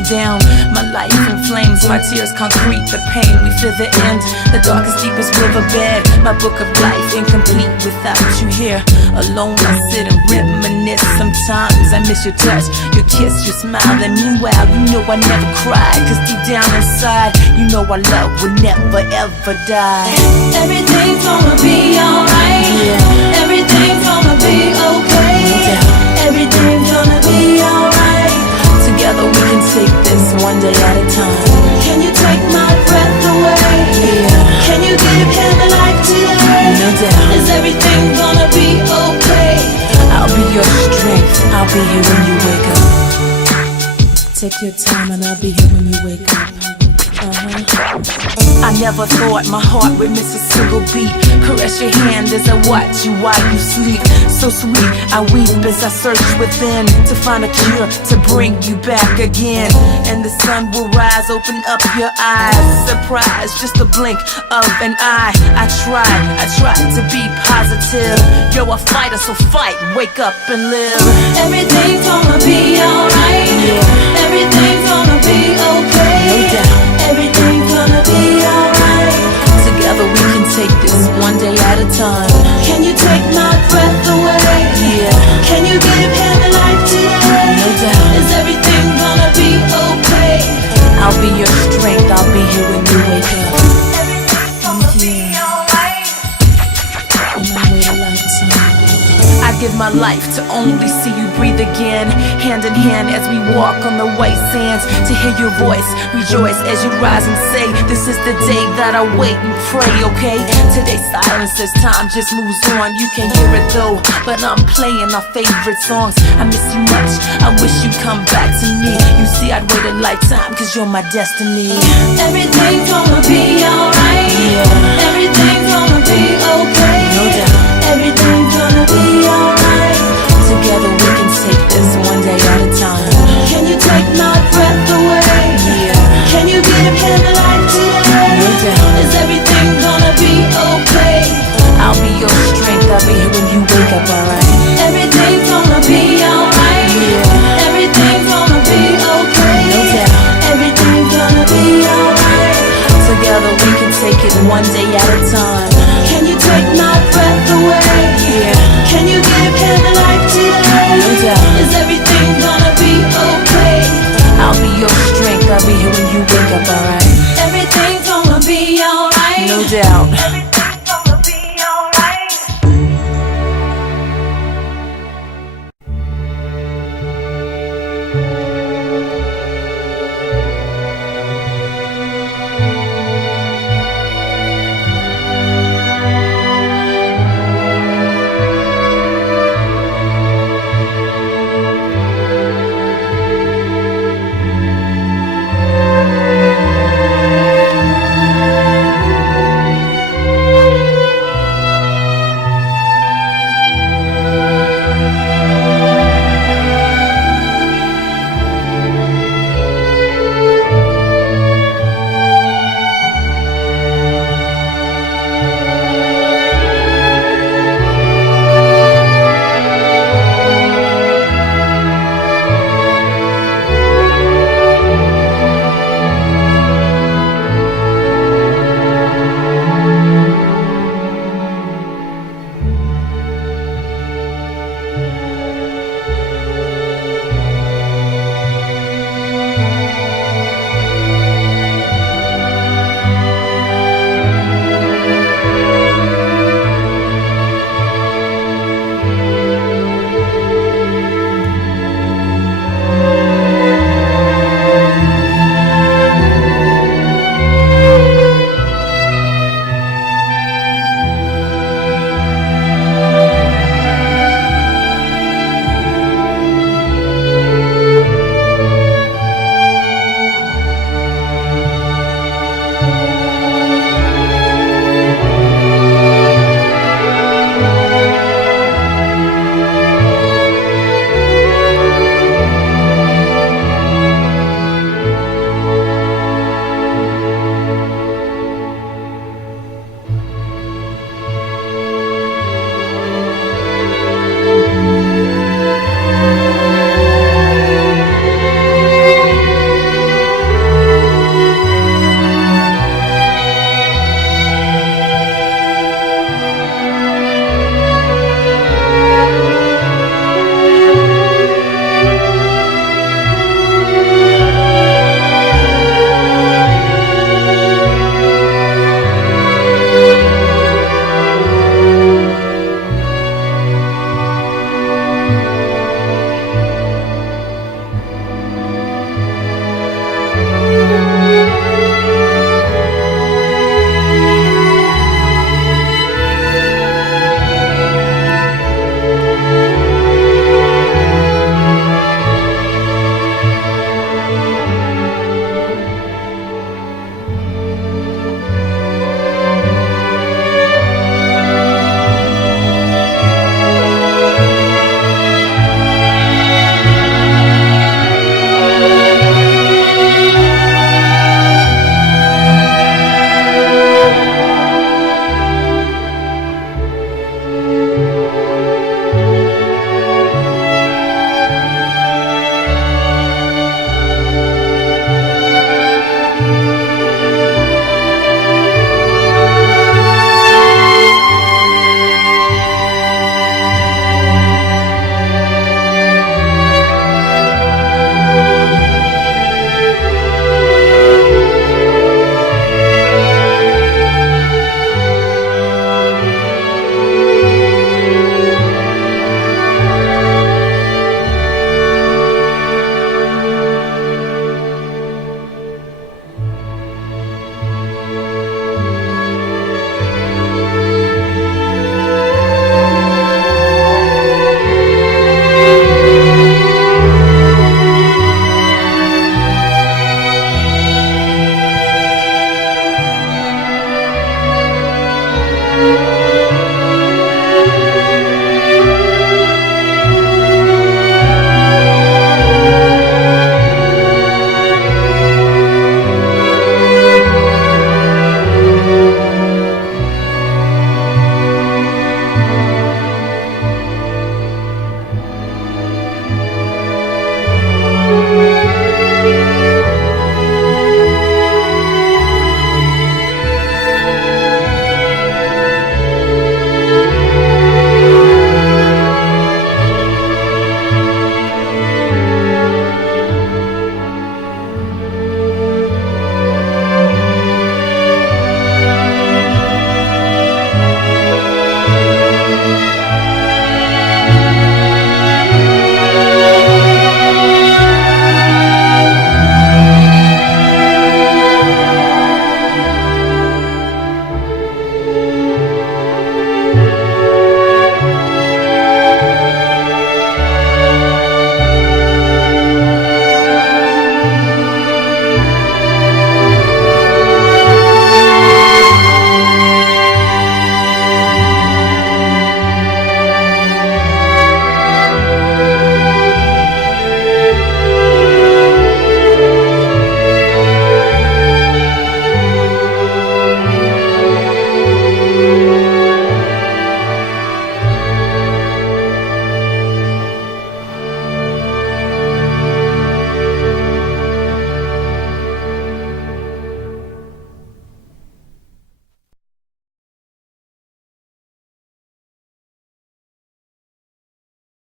crashing down. My life in flames, my tears concrete the pain. We feel the end, the darkest, deepest riverbed. My book of life incomplete without you here. Alone I sit and reminisce. Sometimes I miss your touch, your kiss, your smile. And meanwhile, you know I never cry, cause deep down inside, you know our love will never ever die. Everything's gonna be alright. Yeah. Everything's gonna be okay. Everything's gonna be alright. Together we can take this one day at a time. Can you take my breath away? Yeah. Can you give him a life today? No doubt. Is everything gonna be okay? I'll be your strength, I'll be here when you wake up. Take your time and I'll be here when you wake up. I never thought my heart would miss a single beat. Caress your hand as I watch you while you sleep. So sweet, I weep as I search within to find a cure to bring you back again. And the sun will rise, open up your eyes. Surprise, just a blink of an eye. I tried to be positive. You're a fighter, so fight, wake up and live. Everything's gonna be alright. Yeah. Everything's gonna be okay. No doubt. Everything's gonna be alright. Together we can take this one day at a time. Can you take my breath away? Yeah. Can you give him a life today? No doubt. Is everything gonna be okay? I'll be your strength, I'll be here when you wake up. Everything's gonna be alright. On my way to lifetime. I give my life to only see you breathe again. Hand in hand as we walk on the white sands. To hear your voice, rejoice as you rise and say, this is the day that I wait and pray, okay? Today's silence as time just moves on. You can't hear it though, but I'm playing our favorite songs. I miss you much, I wish you'd come back to me. You see I'd wait a lifetime cause you're my destiny. Everything's gonna be alright. Yeah. Everything's gonna be okay.